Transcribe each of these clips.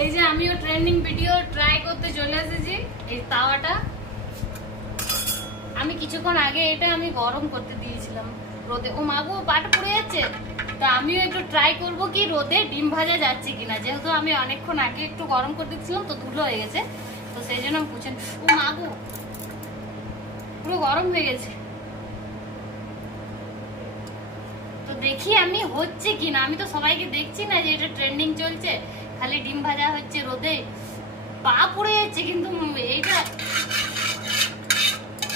এই যে আমিও ট্রেন্ডিং ভিডিও ট্রাই করতে চলে এসেছি। এই তাওয়াটা আমি কিছুক্ষণ আগে এটা আমি গরম করতে দিয়েছিলাম রোদে। ও মাগো পাটা পড়ে যাচ্ছে। তো আমিও একটু ট্রাই করব কি রোদে ডিম ভাজা যাচ্ছে কিনা, যেহেতু আমি অনেকক্ষণ আগে একটু গরম করতে দিয়েছিলাম তো ধুলো হয়ে গেছে, তো সেই জন্য আমি পুছেন। ও মাগো পুরো গরম হয়ে গেছে। তো দেখি আমি হচ্ছে কিনা। আমি তো সবাইকে দেখছি না যে এটা ট্রেন্ডিং চলছে, খালি ডিম ভাজা হচ্ছে রোদে, পা পড়ে যাচ্ছে, কিন্তু এইটা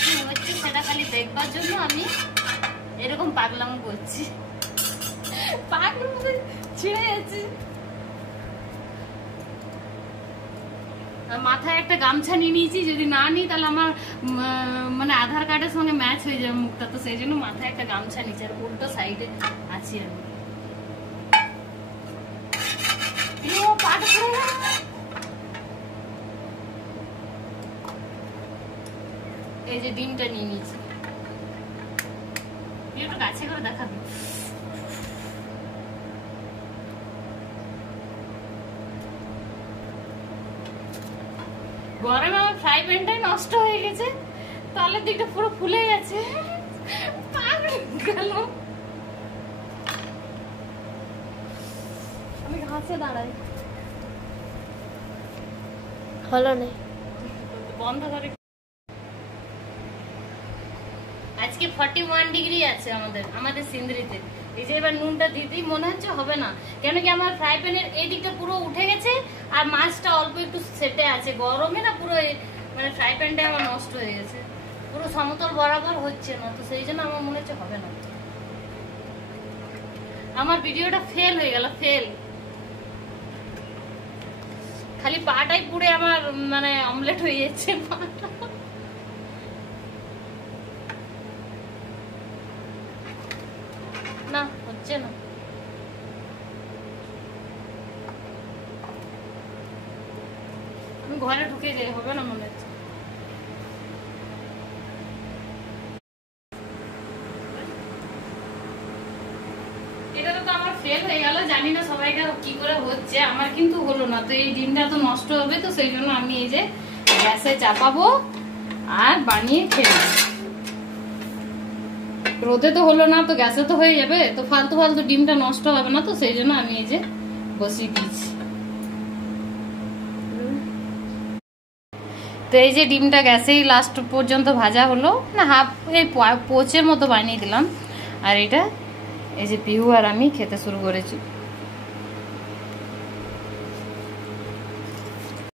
কি হচ্ছে সেটা খালি দেখবার জন্য আমি এরকম পাগলাম করছি। পাগলাম ছিঁড়ে যাচ্ছে। মাথায় একটা গামছা নিয়ে নিয়েছি, যদি না নিই তাহলে আমার মানে আধার কার্ডের সঙ্গে ম্যাচ হয়ে যাবে মুখটা, তো সেই জন্য মাথায় একটা গামছা নিচ্ছি। আর উল্টো সাইডে আছি আমি। এই যে ডিমটা নিয়ে নিয়েছি, একটু কাছে করে দেখাবি। গরমে আমার ফ্রাই প্যানটাই নষ্ট হয়ে গেছে, তাহলে দিকটা পুরো ফুলে গেছে। আমি ঘাসে দাঁড়াই, হলো না, বন্ধ করে। আজকে 41 ডিগ্রি আছে আমাদের সিন্দ্রিতে। এই যে এবার নুনটা দিতেই মনে হচ্ছে হবে না, কেন কি আমার ফ্রাই প্যানের এই দিকটা পুরো উঠে গেছে আর মাছটা অল্প একটু সেটে আছে। গরমে না পুরো মানে ফ্রাই প্যানটা আমার নষ্ট হয়ে গেছে, পুরো সমতল বরাবর হচ্ছে না, তো সেই জন্য আমার মনে হচ্ছে হবে না। আমার ভিডিওটা ফেল হয়ে গেল, ফেল। খালি পাটাই পুড়ে আমার মানে অমলেট হয়ে যাচ্ছে পাটা। না হচ্ছে না, আমি ঘরে ঢুকে যাই, হবে না মনে হচ্ছে। এটা তো আমার ফেল হয়ে গেল, জানি না সবাইকে কি করে হচ্ছে, আমার কিন্তু হলো না। তো এই ডিমটা তো নষ্ট হবে, তো সেই জন্য আমি এই যে গ্যাসে চাপাবো আর বানিয়ে খেয়ে নেব। রোদে তো হলো না, তো গ্যাসে তো হয়ে যাবে, তো ফালতু ফালতু ডিমটা নষ্ট হবে না, তো সেই জন্য আমি এই যে বসিয়ে দিয়েছি। তো এই যে ডিমটা গ্যাসেই লাস্ট পর্যন্ত ভাজা হলো না, হাফ এই পোচের মতো বানিয়ে দিলাম। আর এটা এই যে পিহু আর আমি খেতে শুরু করেছি।